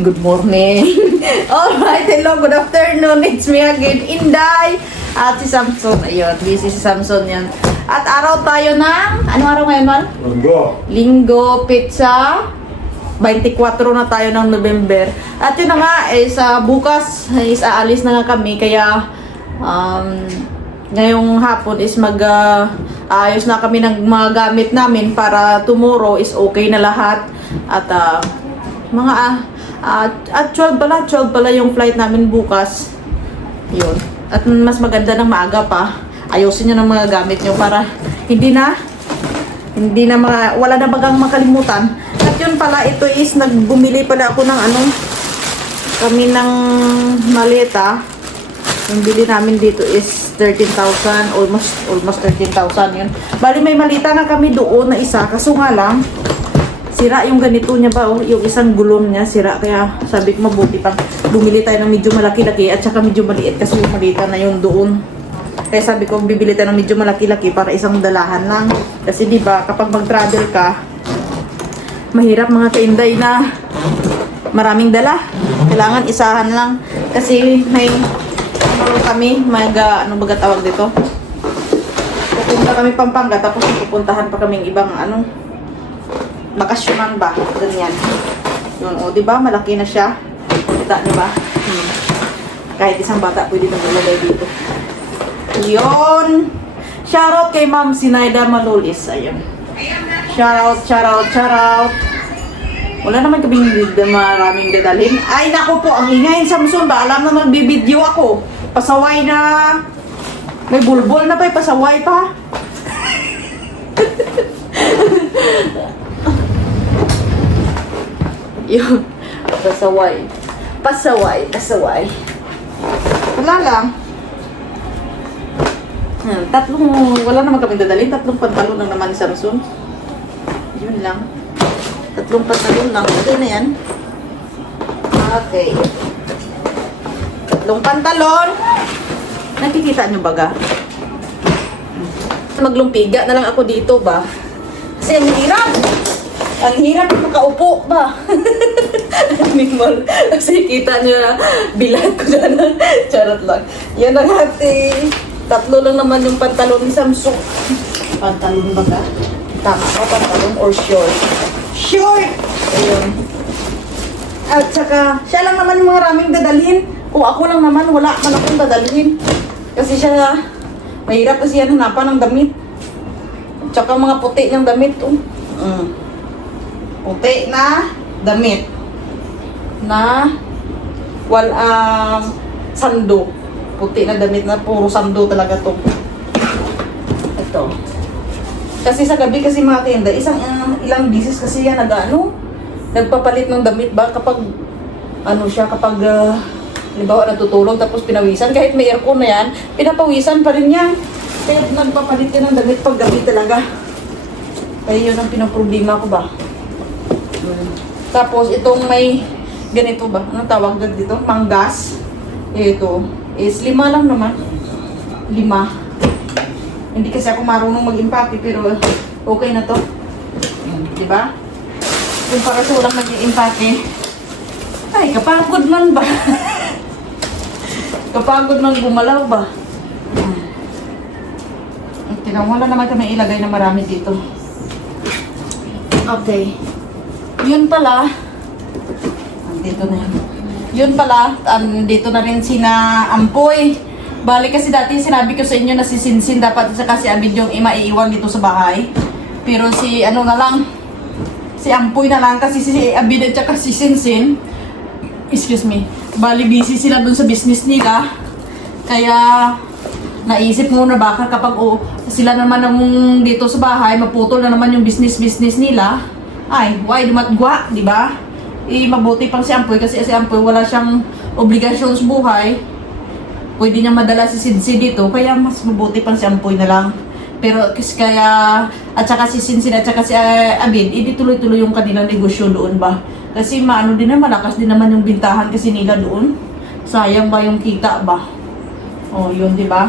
Good morning. Alright, hello, good afternoon. It's me again, Inday. At si Samson, ayun, busy si Samson yan. At araw tayo ng, anong araw ngayon, Mal? Linggo, pizza. 24 na tayo ng November. At yun na nga, bukas is aalis na nga kami. Kaya, ngayong hapon is ayos na kami ng mga gamit namin para tomorrow is okay na lahat. At, at 12 pala yung flight namin bukas. Yun. At mas maganda ng maaga pa. Ayusin nyo ng mga gamit nyo para wala na bagang makalimutan. At yun pala, ito is nagbumili pala ako ng kami ng maleta. Yung bili namin dito is 13,000, almost 13,000 yun. Bali may malita na kami doon na isa, kaso nga lang sira yung ganito niya ba, yung isang gulong niya sira, kaya sabi ko mabuti pang bumili tayo ng medyo malaki-laki at saka medyo maliit kasi yung malita na yung doon. Kaya sabi ko bibili tayo ng medyo malaki-laki para isang dalahan lang. Kasi di ba kapag mag-travel ka, mahirap mga kainday na maraming dala. Kailangan isahan lang kasi may kami ano baga tawag dito. Pupunta kami Pampanga tapos pupuntahan pa kaming ibang bakasyonan ba? Ganyan. Yun, di ba? Malaki na siya. Kita niyo ba? Kahit isang bata pwede nang ilagay dito. Yun. Shoutout kay Ma'am Sinaida Malulis. Ayun. Shoutout. Wala naman kaming maraming dadalhin. Ay, naku po. Ang ingay Samson ba? Alam na magbibideo ako. Pasaway na. May bulbol na pa. Pasaway pa. Yun. Pasaway. Wala lang. Wala naman kami dadalhin. 3 pantalon lang naman ni Samson. Yun lang. 3 pantalon lang. Okay na yan. Okay. 3 pantalon. Nakikita nyo baga? Maglumpiga na lang ako dito ba? Kasi ang hirap. Ang hirap makaupo ba? Animal. Kasi kita nyo na bilat ko na. Charot lang. Yan ang hati. 3 lang naman yung pantalon ni Samsung. Pantalon ba ka? Tama ka, pantalon or short? Short! Ayun. At saka, siya lang naman yung maraming dadalhin. O ako lang naman, wala man akong dadalhin. Kasi siya, mahirap kasi yan hanapan ng damit. At saka mga puti ng damit. Puti na damit na sando. Puti na damit na puro sando talaga to. Ito. Kasi sa gabi kasi mga tinda, ilang bisis kasi yan nagpapalit ng damit ba kapag halimbawa natutulog tapos pinawisan, kahit may aircon na yan, pinapawisan pa rin yan. Kaya nagpapalit yan ng damit pag gabi talaga. Kaya yun ang pinaproblema ko ba. Tapos itong may ganito ba? Anong tawag dito? Manggas. Ito is 5 lang naman. 5. Hindi kasi ako marunong mag-impake pero okay na to. Diba? Yung para sa walang nag-impake. Ay, kapagod man ba? Kapagod man gumalaw ba? Wala naman kami ilagay na marami dito. Okay. Yun pala, dito na yun. Yun pala, dito na rin sina Ampoy. Bali kasi dati sinabi ko sa inyo na si Sinsin dapat sa kasi Abid yung maiiwan dito sa bahay. Pero si si Ampoy na lang kasi si Abid at saka si Sinsin. Excuse me. Bali busy sila dun sa business nila. Kaya naisip muna baka kapag sila naman dito sa bahay, maputol na naman yung business nila. Ay, why dumatgwa, di ba? Mabuti pang si Ampoy kasi si Ampoy wala siyang obligasyon sa buhay. Pwede niya madala si Sinsin dito, kaya mas mabuti pang si Ampoy na lang. Pero at saka si Sinsin at saka si Abid, hindi tuloy-tuloy yung kanilang negosyo doon ba? Kasi malakas din naman yung bintahan kasi nila doon. Sayang ba yung kita ba? Yun, di ba?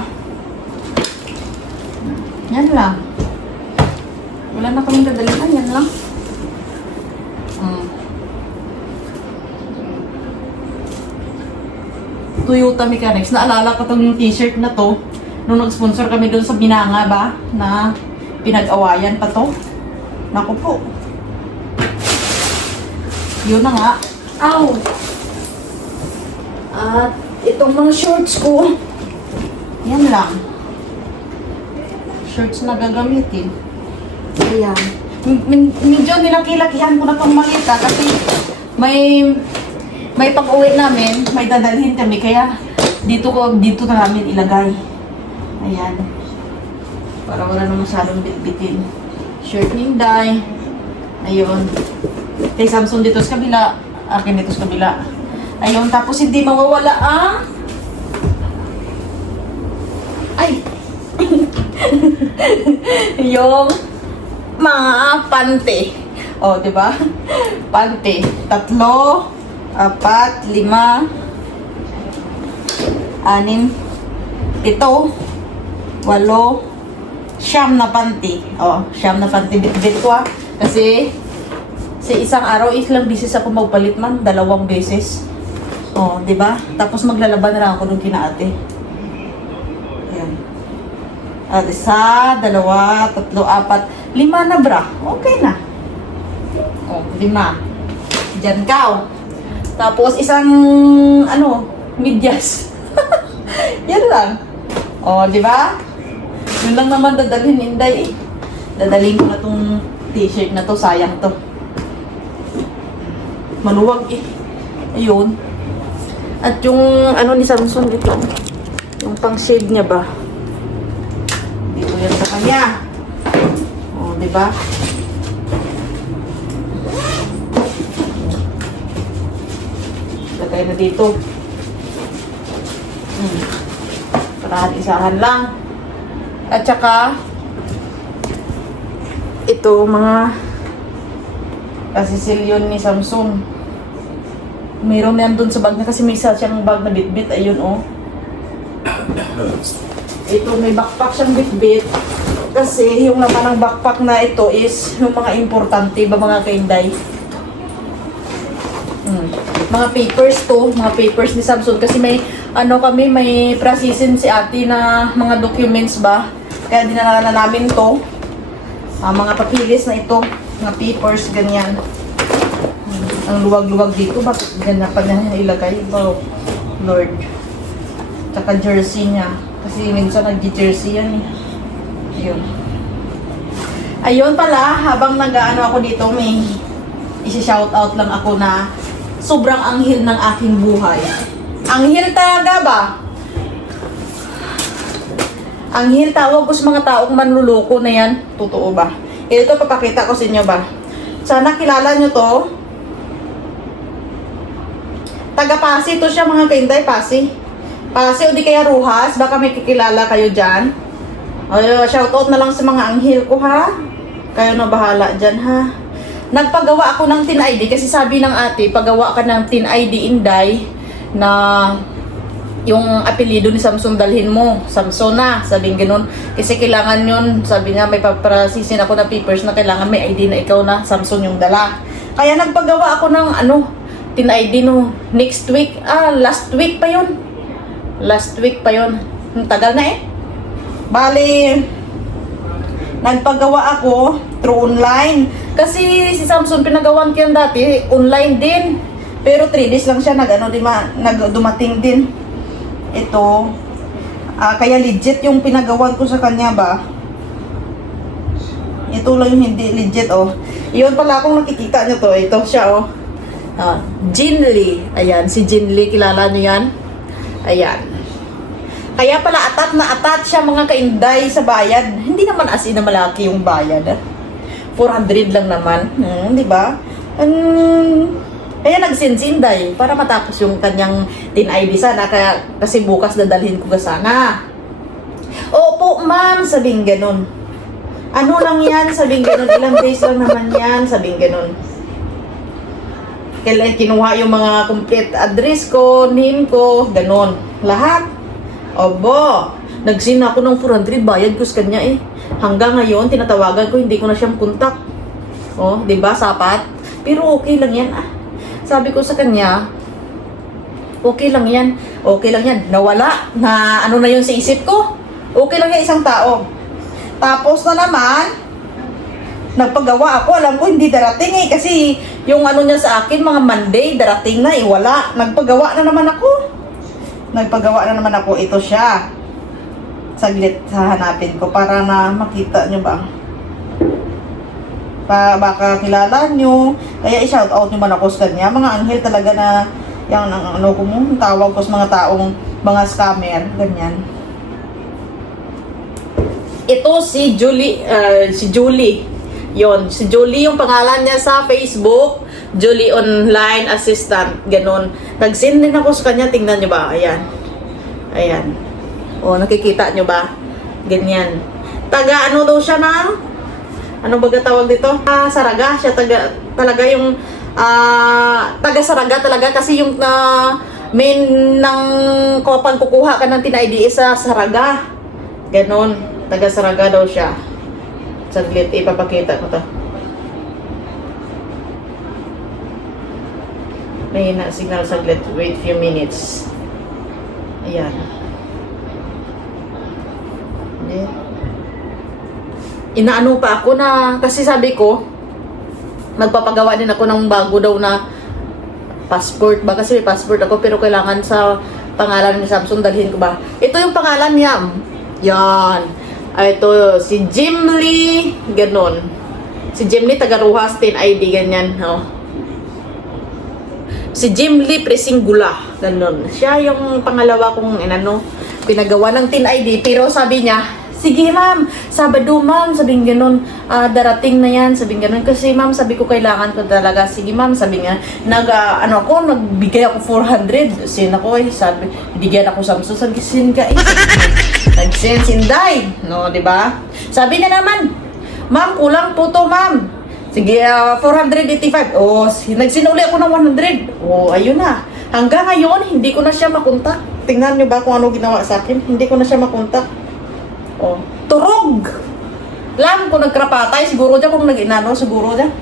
Yan lang. Wala na kaming dadalihan, yan lang. Toyota Mechanics. Naalala ko tong t-shirt na to. Nung nag-sponsor kami doon sa Binanga ba, na pinag-awayan pa to. Naku po. Yun na nga. Ow! At itong mga shorts ko, yan lang. Shorts na gagamitin. Ayan. Medyo nilakilakihan ko na itong makita kasi may pag-uwi namin, may dadalhin kami, kaya dito na namin ilagay. Ayan. Para wala na masyadong bitbitin. Shirt Hyundai. Ayun. Kay Samsung dito sa kabila. Akin dito sa kabila. Ayun. Tapos hindi mawawala ang... Ay! Yung mga pante. O, diba? Pante. 3, 4, 5, 6, 7, 8, 9 na panty. Oh, 9 na panty bit-bit ko ah. Kasi sa isang araw, ilang beses ako magpalit man, 2 beses. Oh, 'di ba? Tapos maglalaban na lang ako nung kina ate. Ayan. At 1, 2, 3, 4, 5 na bra. Okay na. Oh, 5. Diyan ka oh. Tapos isang medyas. Yan lang. Oh, 'di ba? Yun lang naman dadalhin, Inday eh. Dadalhin ko na tong t-shirt na to, sayang to. Maluwag eh. Ayun. At yung ni Samsung dito, yung pang shade niya ba? Dito yan sa kanya. O, diba? Lagay na dito. Parahan isahan lang. At saka, ito, mga kasisilyon ni Samsung. Mayroon na yan dun sa bag na kasi may isa siyang bag na bit-bit. Ayun, oh. Ito, may backpack siyang bit-bit. Kasi yung laman ng backpack na ito is yung mga importante ba mga kainday. Mga papers to, mga papers ni Samsung. Kasi may, may processing si ate na mga documents ba. Kaya dinala na namin to. Mga papilis na ito. Mga papers, ganyan. Ang luwag-luwag dito. Bakit ganyan pa niya ilagay? Oh, Lord. Tsaka jersey niya. Kasi minsan nag-jersey yan eh. Ayun. Ayun pala, habang nag-ano ako dito, may isi-shoutout lang ako na sobrang anghel ng aking buhay. Anghel talaga ba? Anghel tawag ko sa mga taong manluloko na yan. Totoo ba? Ito papakita ko sa inyo ba? Sana kilala nyo to. Taga-Pasi to siya mga kainday. Pasi o di kaya Ruhas. Baka may kikilala kayo dyan. Shoutout na lang sa mga anghel ko ha. Kayo na bahala dyan ha. Nagpagawa ako ng TIN ID kasi sabi ng ate, pagawa ka ng TIN ID Inday na yung apelido ni Samsung dalhin mo. Samsung na, sabing ganun. Kasi kailangan yun, sabi nga may paprasisin ako na papers na kailangan may ID na ikaw na Samsung yung dala. Kaya nagpagawa ako ng TIN ID no next week. Last week pa yun. Last week pa yun. Tagal na eh. Bali, nagpagawa ako through online. Kasi si Samsung pinagawan ko yan dati, online din. Pero 3 days lang siya dumating din. Ito, kaya legit yung pinagawan ko sa kanya ba. Ito lang yung hindi legit oh. Iyon pala kung nakikita nyo to, ito siya oh. Jin Lee. Ayan, si Jin Lee, kilala nyo yan? Ayan. Kaya pala atat siya mga kainday sa bayad. Hindi naman as in na malaki yung bayad. 400 lang naman. Di ba? Kaya nagsinsinday para matapos yung kanyang TIN ID sana. Kasi bukas dadalhin ko sana. Opo, ma'am, sabing ganun. Ano lang yan, sabing ganun. Ilang days lang naman yan, sabing ganun. Kailan kinuha yung mga complete address ko, name ko, ganun. Lahat. Obo, nagsin ako ng 400, bayad ko sa kanya eh. Hanggang ngayon, tinatawagan ko, hindi ko na siyang kontak. Oh, di ba sapat? Pero okay lang yan ah. Sabi ko sa kanya, Okay lang yan. Okay lang yan. Nawala. Na ano na yun sa isip ko. Okay lang yan isang tao. Tapos na naman, nagpagawa ako. Alam ko hindi darating eh. Kasi yung ano niya sa akin, mga Monday, darating na eh. Wala. Nagpagawa na naman ako. Ito siya. Saglit hanapin ko para na makita nyo ba. Baka kilala nyo. Kaya i-shout out nyo man ako sa kanya. Mga anghel talaga na yung ano ko mo, tawag ko sa mga taong mga scammer, ganyan. Ito si Julie, yon, si Julie yung pangalan niya sa Facebook, Julie Online Assistant, ganun. Nag-send din ako sa kanya, tingnan nyo ba, ayan. Ayan. O, nakikita nyo ba? Ganyan. Taga ano daw siya ng, ano baga tawag dito? Saraga, siya talaga yung taga Saraga talaga kasi yung main ng kapag kukuha ka ng TID sa Saraga. Ganon. Taga Saraga daw siya. Saglit, ipapakita ko to. May na signal saglit. Wait few minutes. Ayan. Inaano pa ako na kasi sabi ko magpapagawa din ako ng bago daw na passport ba kasi may passport ako pero kailangan sa pangalan ni Samsung dalhin ko ba. Ito yung pangalan niya. Yan. Ito si Jim Lee, ganon. Si Jim Lee taga Rojas 10 ID ganyan, oh. Si Jim Lee Presingula, ganon. Siya yung pangalawa kong inano pinagawa ng 10 ID pero sabi niya sige ma'am, Sabado ma'am, sabing ganun, darating na yan, sabing ganun. Kasi ma'am, sabi ko kailangan ko talaga. Sige ma'am, sabi nga, nagbigay ako 400. Sin ako sabi, bigyan ako Samsung, sabi, sin ka eh. Nag-send, sinday. No, di ba? Sabi niya naman, ma'am, kulang po to ma'am. Sige, 485. Oh, nagsinuli ako ng 100. Oh, ayun na. Hanggang ngayon, hindi ko na siya makontak. Tingnan niyo ba kung ano ginawa sa akin? Hindi ko na siya makontak. Oh, turog. Alam ko nagkrapatay siguro dyan kung nag-inano siguro dyan.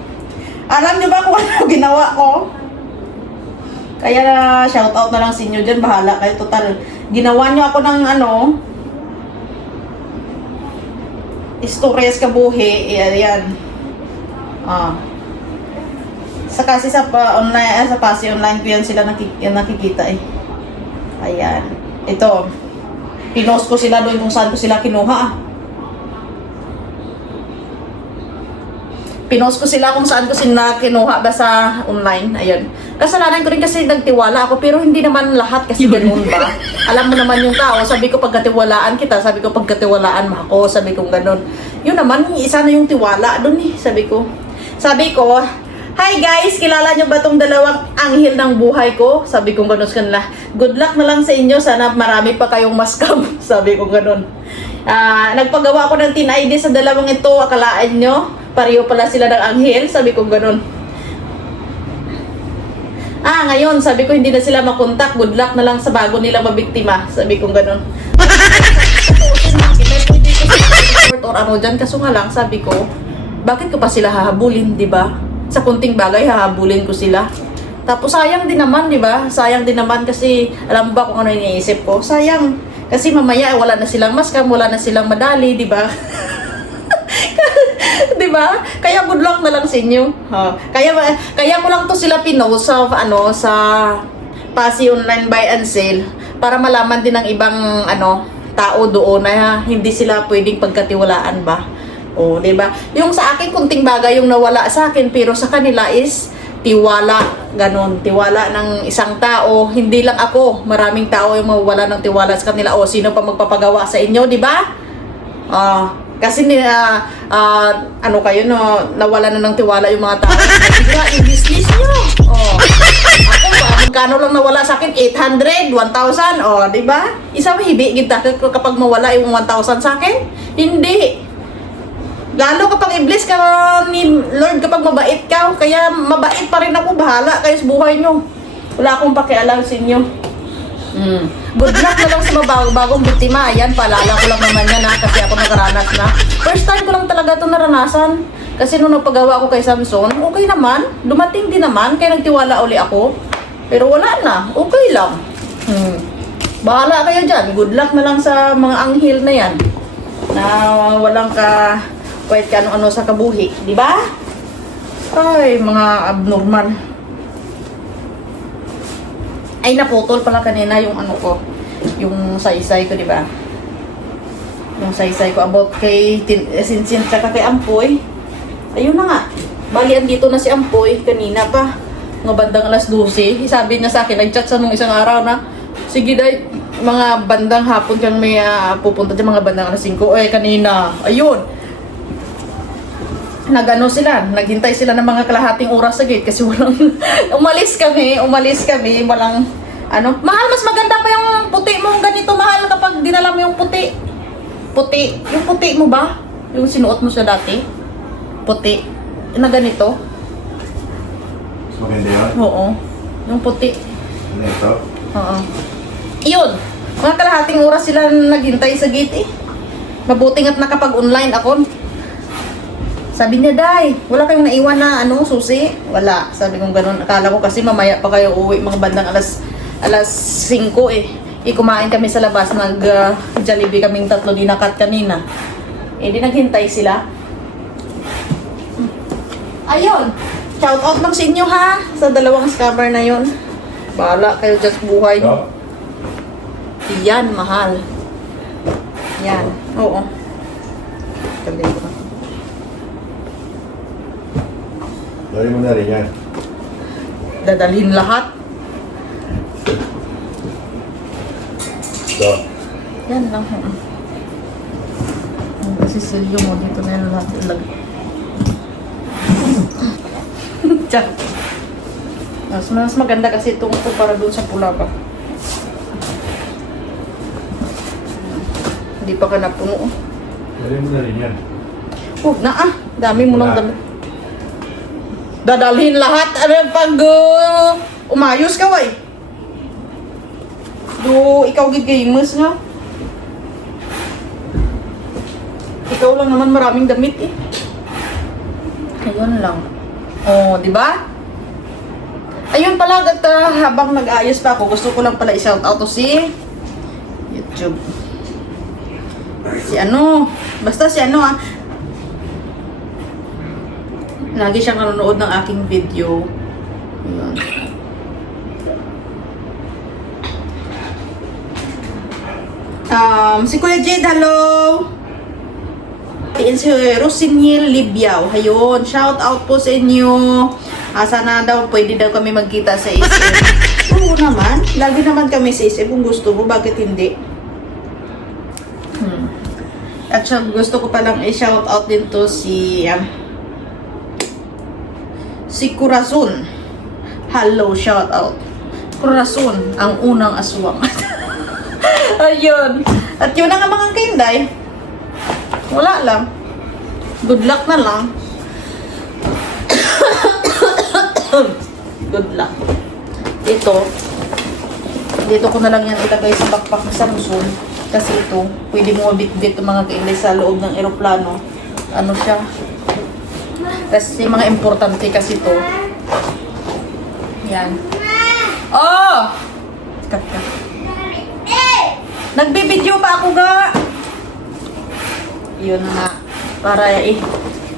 Alam niyo ba kung ano ginawa ko? Kaya shout out na lang sa inyo dyan, bahala kayo total. Ginawa niyo ako ng ano istorya sa kabuhi, yan. Sa kasi sa online, sa Pasi online ko yan sila nakikita eh. Ayan. Ito. Pinost ko sila doon kung saan ko sila kinuha. Pinost ko sila kung saan ko sila kinuha ba sa online. Ayun. Kasalanan ko rin kasi nagtiwala ako pero hindi naman lahat kasi ganun ba. Alam mo naman yung tao, sabi ko pagkatiwalaan kita, sabi ko pagkatiwalaan mo ako, sabi ko ganun. Yun naman, isa na yung tiwala doon eh, sabi ko. Sabi ko, hi guys, kilala nyo ba tong dalawang anghel ng buhay ko? Sabi ko ganun sa kanila. Good luck na lang sa inyo, sana marami pa kayong maskam. Sabi ko ganun. Nagpagawa ko ng TID sa dalawang ito, akalaan nyo, pareho pala sila ng anghel. Sabi ko ganun. Ngayon, sabi ko hindi na sila makontak. Good luck na lang sa bago nila mabiktima. Sabi ko ganun. Or ano dyan, kaso nga lang, sabi ko, bakit ko pa sila hahabulin, di ba? Sa kunting bagay, hahabulin ko sila. Tapos sayang din naman, di ba? Sayang din naman kasi, alam mo ba kung ano iniisip ko? Sayang. Kasi mamaya, wala na silang maskam, wala na silang madali, di ba? Di ba? Kaya good luck na lang sa inyo. Kaya mo lang to sila pinost sa, sa Pasi Online Buy and Sale para malaman din ng ibang, tao doon na hindi sila pwedeng pagkatiwalaan ba? O, di ba? Yung sa akin, kunting bagay yung nawala sa akin, pero sa kanila is tiwala. Ganon. Tiwala ng isang tao. Hindi lang ako. Maraming tao yung mawala ng tiwala sa kanila. O, sino pa magpapagawa sa inyo, di ba? Kasi kayo, no, nawala na ng tiwala yung mga tao. Diba, yung business nyo. Ako ba, magkano lang nawala sa akin? 800, 1,000. Di ba? Isa mahibi kita kapag mawala yung 1,000 sa akin? Hindi. Lalo kapag i-bless ka ni Lord, kapag mabait ka, kaya mabait pa rin ako, bahala kayo sa buhay nyo. Wala akong pakialam sa inyo. Good luck na lang sa bagong biktima. Ayan, paalala ko lang naman yan kasi ako nakaranas na. First time ko lang talaga ito naranasan. Kasi nung nagpagawa ako kay Samsung, okay naman. Dumating din naman, kaya nagtiwala uli ako. Pero wala na, okay lang. Bahala kayo dyan. Good luck na lang sa mga anghel na yan. Na walang kahit ka ano-ano sa kabuhi. Di ba? Ay, mga abnormal. Ay, naputol pala kanina yung ano ko. Yung saysay ko, di ba? Yung saysay ko about kay Sinsin tsaka kay Ampoy. Ayun na nga. Bali, andito na si Ampoy. Kanina pa. Mga bandang alas 12. Sabi niya sa akin, nag-chat sa nung isang araw na, sige day, mga bandang hapon kang may pupunta dyan, mga bandang alas 5. Eh, kanina. Ayun. Nagano sila, naghintay sila ng mga kalahating oras sa gate kasi walang umalis kami, walang ano, mahal mas maganda pa yung puti mo ganito, mahal kapag dinala mo yung puti. Yung puti mo ba? Yung sinuot mo siya dati? Puti. Na ganito? Mas maganda yun? Oo. Yung puti. Ano ito? Oo. Yun. Mga kalahating oras sila naghintay sa gate eh. Mabuting at nakapag-online ako. Sabi niya, Day, wala kayong naiwan na susi? Wala. Sabi kong ganun. Akala ko kasi mamaya pa kayo uwi mga bandang alas 5 eh. Kumain kami sa labas. Jollibee kaming tatlo dinakat kanina. Eh, di naghintay sila. Ayun. Shout out lang sa inyo ha. Sa dalawang scammer na yun. Bahala kayo just buhay. Yan, mahal. Yan. Oo. Kali ko na. Dali mo na rin yan. Dadalhin lahat. So, Yan lang. Kasi silyo mo dito na yung lahat ilagay. Tiyan. Mas maganda kasi itong para doon sa pula ba. Hindi pa ka napuno. dali mo na rin yan. Dami mo nang dami. Dadalhin lahat. Ano pag umayos ka, way? Ikaw gamers nga. Ikaw lang naman maraming damit eh. Ayun lang. Oh, di ba? Ayun pala, habang nag-aayos pa ako, gusto ko lang pala i-shout out to si YouTube. Basta si lagi siyang nanonood ng aking video. Ayun. Si Kuya Jade, hello! Si Rosiniel Libiao. Ayun, shout out po sa inyo. Sana daw, pwede daw kami magkita sa SM. Oo naman, lagi naman kami sa SM kung gusto mo, bakit hindi? At siya, gusto ko palang i-shout out din to si Corazon. Hello, shout out. Corazon, ang unang aswang. Ayun. At yun ang mga kainday. Wala lang. Good luck na lang. Good luck. Dito ko na lang yan ilagay sa backpack ng Samsung. Kasi ito, pwede mo mabitbit yung mga kainday sa loob ng eroplano. Ano siya? Kasi mga importante kasi ito. Yan. Oh! Cut ka. Nagbibideo pa ako ga. Yun nga. Para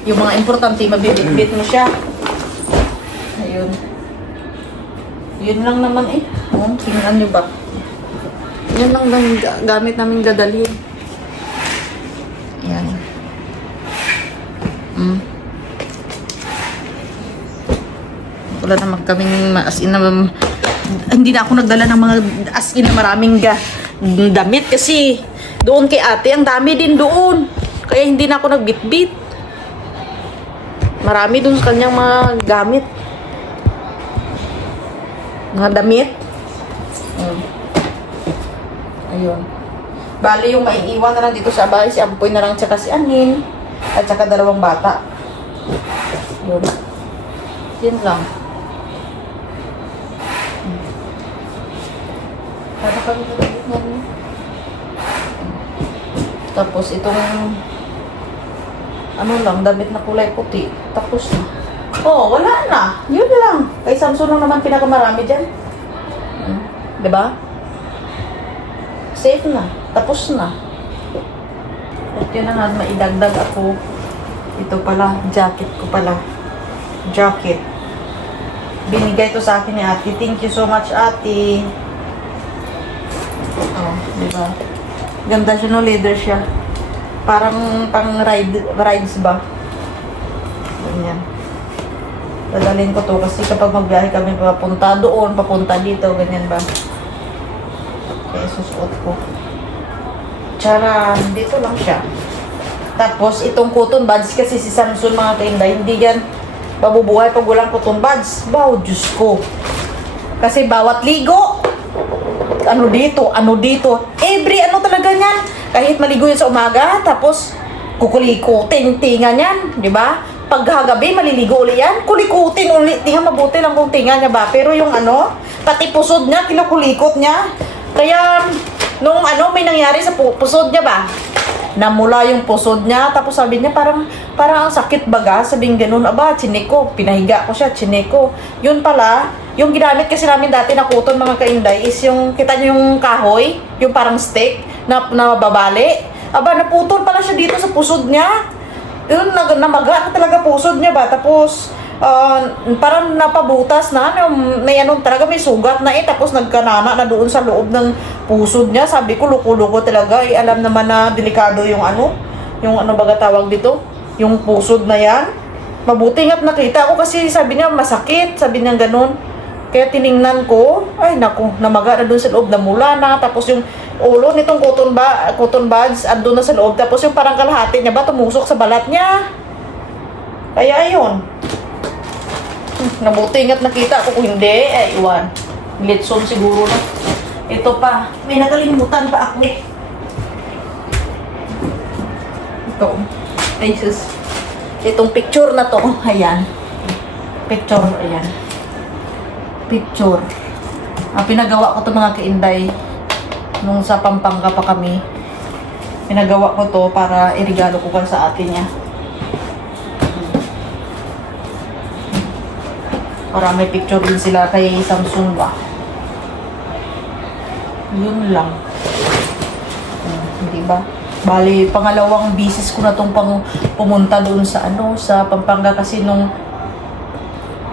yung mga importante, mabibitbit mo siya. Ayun. Yun lang naman eh. Tingnan nyo ba? Yun lang gamit namin dadalhin. Yan. Wala naman kaming as in na hindi na ako nagdala ng mga as in na maraming damit kasi doon kay ate ang dami din doon. Kaya hindi na ako nagbitbit. Marami doon sa kanyang mga gamit. Mga damit. Ayun. Bali yung maiiwan na lang dito sa bahay, si Ampoy na lang tsaka si Anin. At tsaka 2 bata. Yun. Yun lang. Para kami nalagyan. Tapos itong damit na kulay puti. Tapos na. Oh, wala na. Yun lang. Kay Samsung lang naman pinakamarami dyan. Diba? Safe na. Tapos na. At yun na nga, maidagdag ako. Ito pala, jacket ko pala. Jacket. Binigay to sa akin ni ate. Thank you so much, ate. Oh, diba? Ganda siya, no? Leather siya. Parang pang rides ba? Ganyan. Dadalhin ko to kasi kapag magbiyahe kami papunta doon, papunta dito, ganyan ba? Kaya susuot ko. Charan, dito lang siya. Tapos, itong cotton buds kasi si Samson mga kainday, hindi yan mabubuhay pag walang cotton buds. Wow, Diyos ko. Kasi bawat ligo, ano dito. Every ano talaga niyan. Kahit maligo yan sa umaga, tapos kukulikutin, tinga niyan, di ba? Pag gabi, maliligo uli yan, kulikutin uli. Tinga mabuti lang kung tinga niya ba. Pero yung ano, pati pusod niya, kinukulikot niya. Kaya, nung ano, may nangyari sa pusod niya ba? Namula yung pusod niya, tapos sabi niya parang ang sakit baga, sabing ganun, aba, chineko, pinahiga ko siya, chineko. Yun pala, yung ginamit kasi namin dati na kuton mga kainday is yung, kita niyo yung kahoy, yung parang stick na babali. Aba, naputol pala siya dito sa pusod niya. Yun, namaga na talaga pusod niya ba, tapos parang napabutas na, may anong talaga, may sugat na tapos nagkanana na doon sa loob ng pusod niya. Sabi ko, luko-luko talaga, alam naman na delikado yung ano baga tawag dito, yung pusod na yan. Mabuti nga't nakita ko kasi sabi niya masakit, sabi niya ganun. Kaya tiningnan ko, ay naku, namaga na doon sa loob, namula na, tapos yung ulo nitong cotton buds andun na sa loob, tapos yung parang kalahati niya ba tumusok sa balat niya. Kaya ayun, nabuti nga't nakita ko, kung hindi, ay iwan. Litson siguro na. Ito pa, may nakalimutan pa ako. Ito. Ay, sus. Itong picture na to, ayan. Picture, ayan. Picture. Pinagawa ko to mga kainday. Nung sa Pampanga pa kami. Pinagawa ko to para irigalo ko kan sa atin niya. Para may picture din sila kay Samsung ba. Yun lang. Hindi ba? Bali, pangalawang bisis ko na tong pumunta doon sa sa Pampanga kasi nung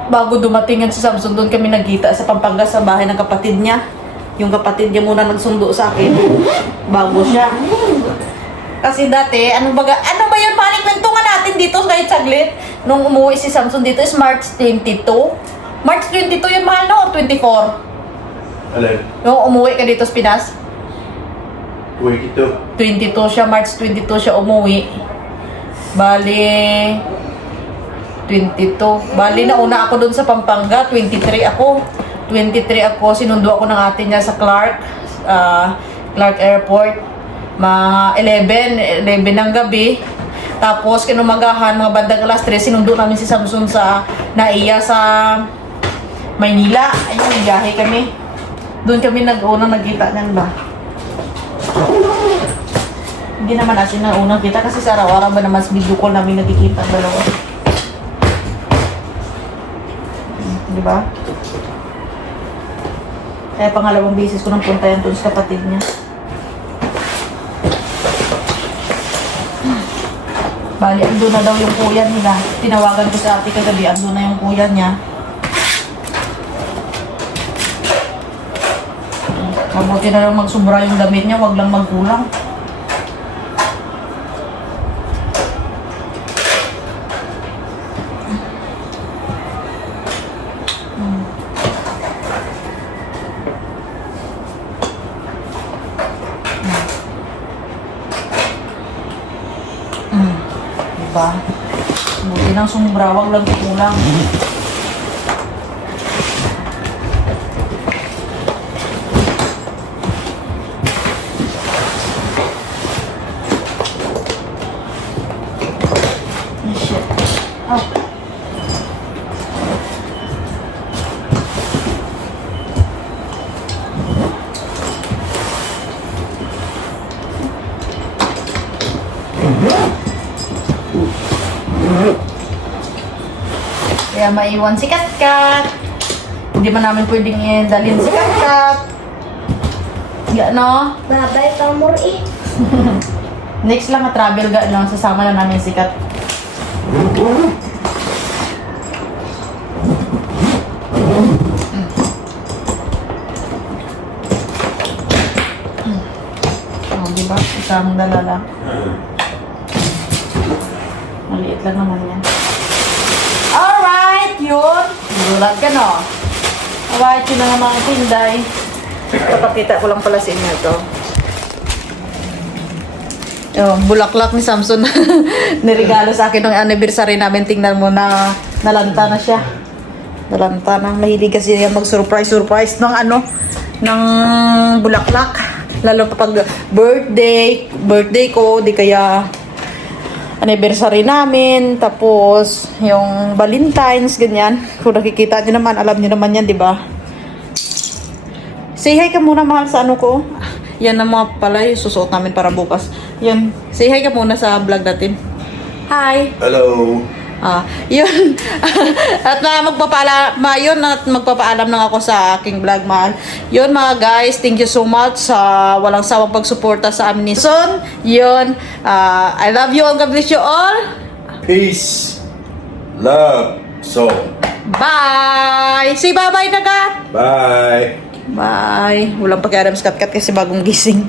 bago dumating yan si Samsung, doon kami nagkita sa Pampanga sa bahay ng kapatid niya. Yung kapatid niya muna nagsundo sa akin bago siya. Kasi dati, ano ba yun, paling kwentungan natin dito kahit saglit. Nung umuwi si Samson dito is March 22. March 22 yun, mahal, no? 24. Alin? Nung umuwi ka dito sa Pinas? Uy, ito. 22 siya, March 22 siya umuwi. Bali, 22. Bali, nauna ako dun sa Pampanga, 23 ako. Sinundo ako ng ate niya sa Clark Airport. Mga 11 ng gabi. Tapos, kinumagahan, mga bandang alas 3, sinundo namin si Samson sa Naiya sa Maynila. Ayun, biyahe kami. Doon kami unang nagkita niyan ba? Hindi naman natin na unang kita kasi sa araw-araw ba naman sa video call namin nagkikita ang dalawa. Di ba? Kaya pangalawang beses ko nang punta yan doon sa kapatid niya. Bali, ando na daw yung kuya nila. Tinawagan ko sa ate kagabi, ando na yung kuya niya. Mabuti na lang magsubra yung damit niya, wag lang magkulang. Diba? Buti ng sumbra, wag lang kulang. Shit. Oh. Kaya maiwan si Katkat. Hindi man namin pwedeng dalhin si Katkat. Ga, no? Babay ka mo eh. Next lang na travel ga, no? Sasama na namin si Kat. Oh, di ba? Isang dala lang. Maliit lang naman yan. Alright, yun. Gulat ka, no? Alright, yun na nga mga tinday. Papakita ko lang pala sa inyo ito. Oh, bulaklak ni Samson nirigalo sa akin ng anniversary namin. Tingnan mo na nalanta na siya. Nalanta na. Mahilig kasi yan mag-surprise ng ano, ng bulaklak. Lalo pa pag birthday ko, di kaya anniversary namin, tapos yung Valentine's, ganyan. Kung nakikita nyo naman, alam nyo naman yan, di ba? Say hi ka muna, mahal, sa ano ko. Yan ang mga pala yung susuot namin para bukas. Yun. Say hi ka muna sa vlog natin. Hi! Hello. Yun. At magpapaalam lang ako sa aking vlog, mahal. Yun mga guys, thank you so much sa walang sawang pagsuporta sa amin ni Son. Yun. I love you all. God bless you all. Peace. Love. Soul. Bye! Say bye-bye na ka! Bye. Bye! Walang pakialam sa kat kasi bagong gising.